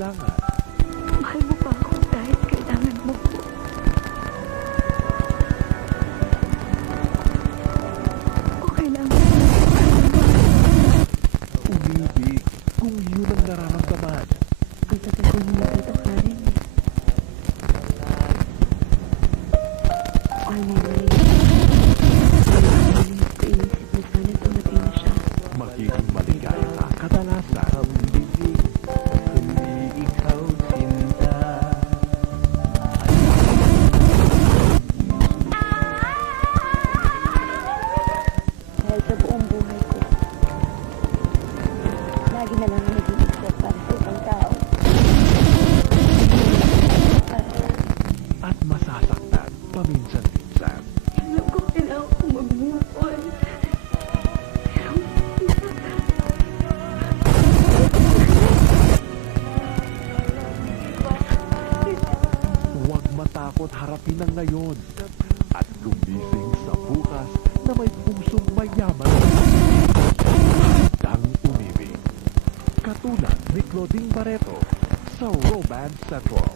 kailangan. Mahal mo pa ako dahil kailangan mo ko. O kailangan mo Umibig kung yun ang nararamdaman. ang tagal ko niya dito, Karen. All memories. Inisip mo sana dumating na siya. Magiging maligaya ka kadalasan. Hindi ikaw sinta. Dahil sa buong buhay ko, lagi na lang naging isip para sa ibang tao. Para sa At masasaktan paminsan-minsan. alam ko kailangan ko mag-move on. Huwag matakot harapin ang ngayon. At gumising sa bukas na may pusong mayaman. Handang umibig. Katulad ni Claudine Barreto sa Romance Central.